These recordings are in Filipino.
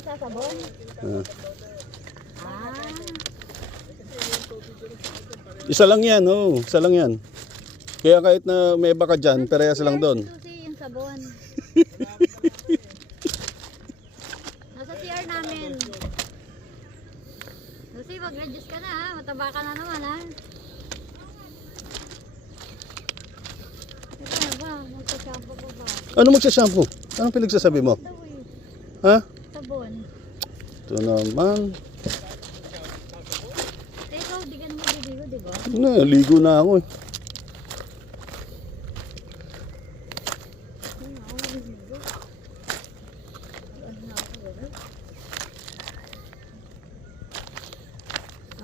Sa sabon? Ah. Ah. Isa lang yan, oh. Isa lang yan. Kaya kahit na may baka dyan, parehas lang doon. Susi yung sabon. Nasa CR namin. Susi, mag-reduce ka na ha. Mataba ka na naman ha. Ito na ba? Magsa-shampoo ko ba? Ano magsashampoo? Anong pinagsasabi mo? Ito eh. Ha? Sabon. Ito naman. Ikaw, di ka naman bibigo, di ba? Ligo na ako eh. Hindi na ako bibigo. Ano na ako ba?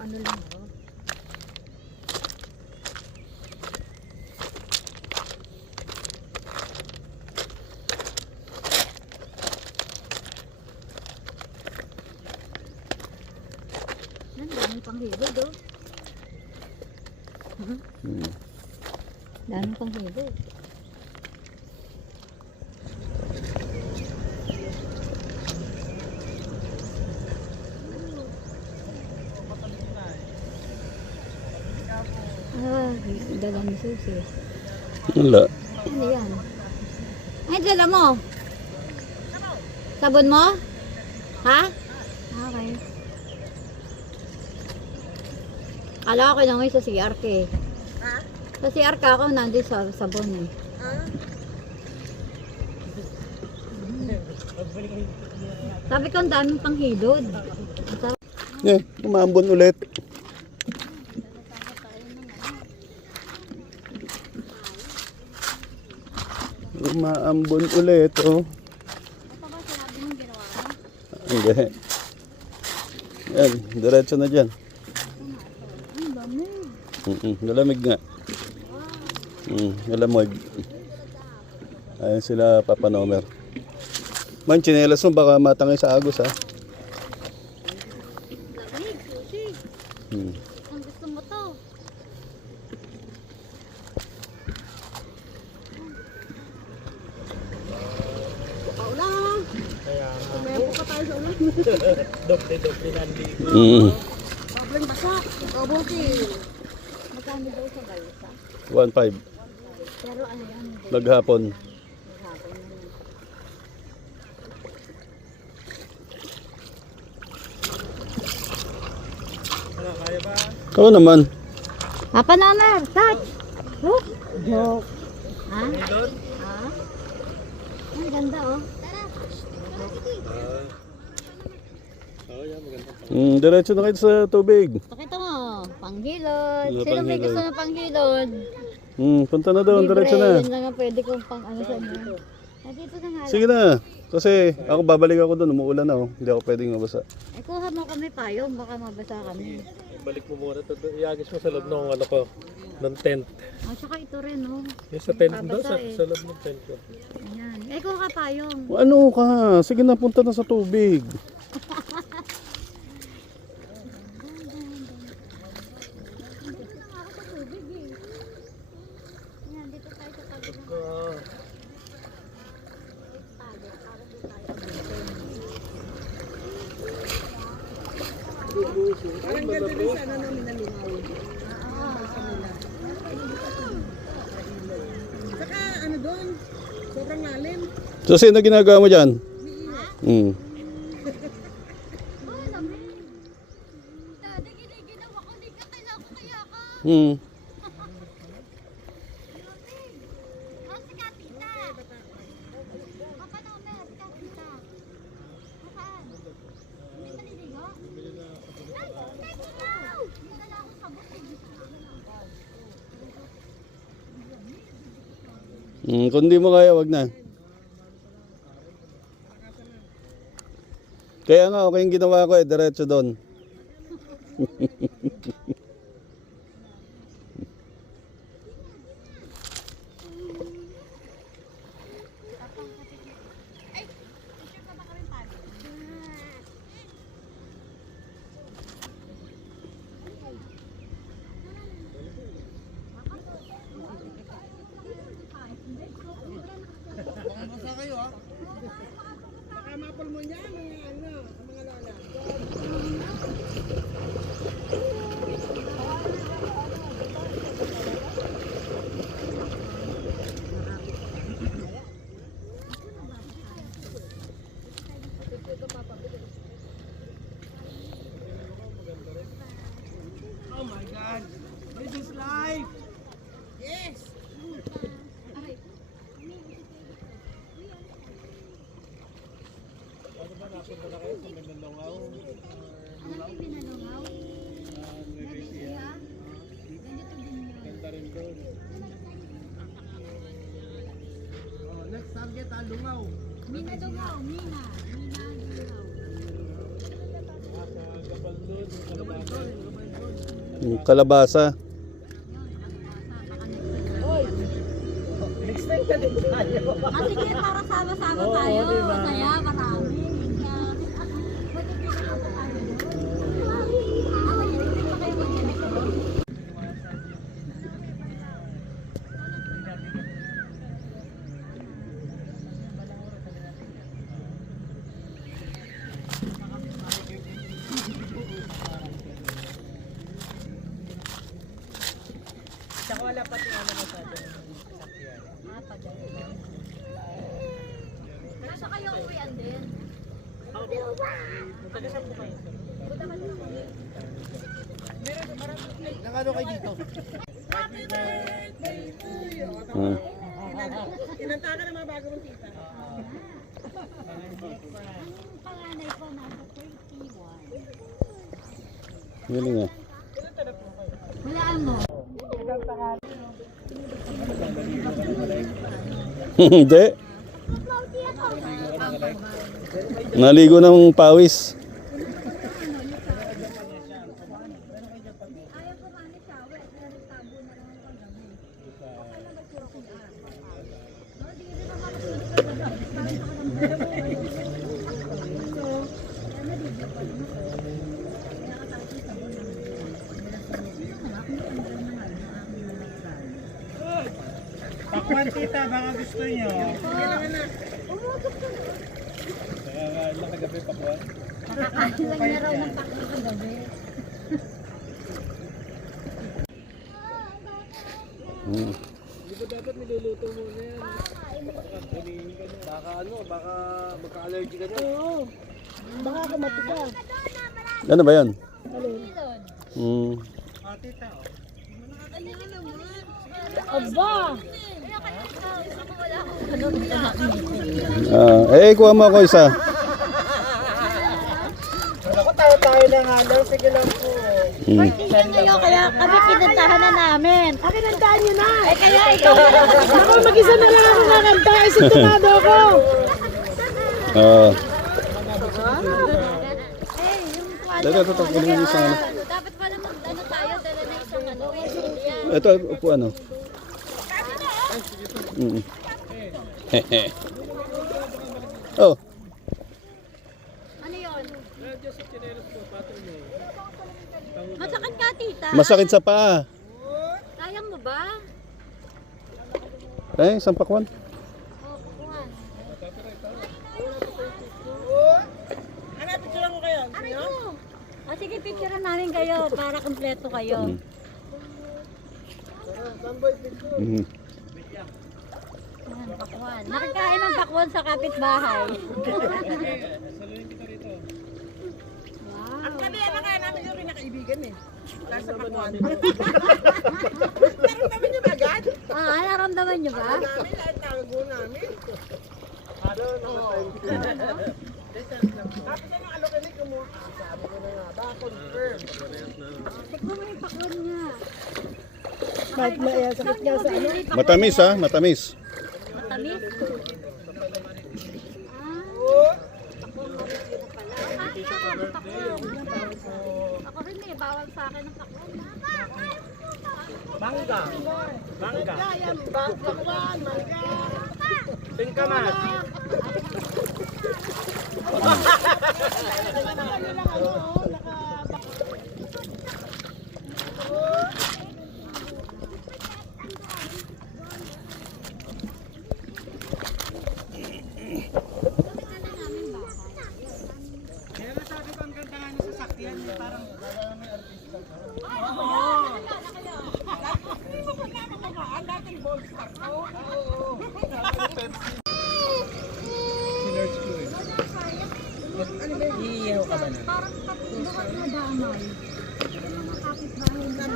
Ano lang ako? Ang daming panghilod oh. Daming panghilod. Dala mo susi. Wala. Ano yan? Ay, dala mo? Sabon mo? Ha? Okay. Kala ko lang sa CR ka eh. Ha? Sa CR ka ako nandun sa sabon eh. Sabi ko ang daming panghilod. Umambon ulit. Umaambon ulit, oh. Ito ba sinabi mong ginawa mo? Hindi. Yan, diretso na dyan. Ang dami. Malamig nga. Malamig. Ayun sila Papa Nomer. Man, chinelas mo baka matangay sa agos ha. Lamig, susi. Ang gusto mo to. Paulang! Kumepo ka tayo sa ulan. Doble-doble nandito. Problem basak. Kabuti. Magkano daw sa balsa? 1.5. Pero ano yan? Maghapon. Maghapon na yan. Ano, kaya ba? Ikaw naman. Papa Nomer, touch! Look! Joke. Ha? Doon? Ha? Ang ganda oh. Diretso na kayo sa tubig. Pakita mo, panghilod. Ano, Sino may panghilod? gusto ng panghilod? Punta na doon, diretso na. Yun lang ang pwede kong pang ano sa inyo. Dito na nga lang. Sige na. Kasi ako babalik ako doon, umuulan na oh. Hindi ako pwedeng mabasa. Eh, kuha mo kami payong, baka mabasa kami. Balik mo muna. Iagis mo sa loob ng ano ko. Ng tent. Oh, tsaka ito rin oh. Yung sa tent doon, Babasa eh. sa loob ng tent ko. Ayan. Eh, kuha ka payong. Ano ka? Sige na, punta na sa tubig. Ayan, dito tayo sa tabi ng Parang ganda rin sana namin nalinaw. Saka ano doon, sobrang lalim. So, sino ginagawa mo dyan? Hmm. Oh, lamig. Dati ginawa ko, di ka kailangan ko kaya ka. Hmm. Oh, si Katita. Papa Nomer, Katita. Saan? Hindi maliligo? Ay, teka lang! Hindi na lang ako sabot. Kung di mo kaya, wag na. Kaya nga, okay yung ginawa ko eh, diretso doon. Ay, picture pa ba kami palo? Baka mapulmonya, mga ano. Oh my God! This is life! Yes! Ano ba, napunta na kayo sa Mindanao? Alam mo binalungaw? Ganito siya. Ganito din yun. Ganda rin doon. Oh, next target, Lungaw. Mina dungaw, Mina. Mina dungaw. Sa Gabal doon, sa Gabal. Yung kalabasa. Next time ka din tayo. Kasi kaya para sama-sama tayo. diba? Saya, marami. Pwede ko sa ako tayo. Tsaka wala pati ano masyado ng sasakyan. Nasa kayo uwian din. Taga saan po kayo? Nakano kayo dito? Hmm. Kinanta ka ng mga bago mong tita. Ang panganay ko nasa 31. Galing ah. Walaan mo. Hindi. Naligo ng pawis. Ayaw ko nga ni shower. Kaya nagtabo na lang ang paggabi. Okay lang mag-CR. No, di rin naman Pakwan tita, baka gusto nyo. Nakakain lang kagabi pakuan. Nakakain lang na raw ng takbo kagabi. Hmm. Di ba dapat niluluto mo na yan? Baka ano, baka magka-allergy ka niya. Oo. Baka kamati ka. Ano ba yan? Ilod. Hmm. Oh, tita, oh. Aba! Kaya kaya isa mo wala akong Kuha mo ako isa. Ako tayo lang ano. Sige lang po. Hmm. Tingnan nyo kaya kami kinantahan na namin. Kinantaan nyo na. Eh kaya ikaw na lang. Ako mag-isa na lang ako kakanta. Sintonado ako. Ah. Yung kwan. Ito, kunin mo yung isang ano. Dapat pala mag-ano tayo, dala na isang ano. Yan. Ito, upo ano. Mm. Oh, Ano yun? Diyan sa chinelas mo, patong mo. Masakit ka, tita. masakit sa paa. Sayang mo ba? Isang pakwan. Oo, kukuhan. Ano, picture lang ko kayo. Aray ko! Sige, picturean namin kayo para kompleto kayo. Mm. Yan, pakwan. Nakakain ng pakwan sa kapitbahay. Saluhin kita rito. Wow. Kami, nakain namin yung pinakaibigan eh. Nasa pakwan. Naramdaman nyo ba agad? Naramdaman nyo ba? Namin, lahat tago namin. Tapos ano, alokinig mo. Sabi ko na nga ba, confirm. Tikman mo yung pakwan niya. Sakit nga sa ano. Matamis ha, matamis. Matamis? Ako rin eh, bawal sa akin ang pakwan. Mangga. Mangga. Yan, bakwan, mangga. Singkamas. Pero sabi ko ang ganda nga ng sasakyan niya, parang may artista ka. Hindi mo pa nakakamaan, dating ball stock. Oo. Sinerge ko eh. Iiyaw ka ba na? Parang buhat na damay. Yung mga kapitbahay na.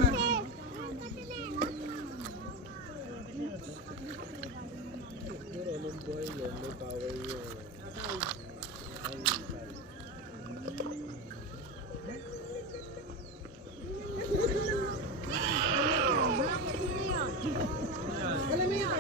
Pero anong buhay yun? May power yun. Alam mo yung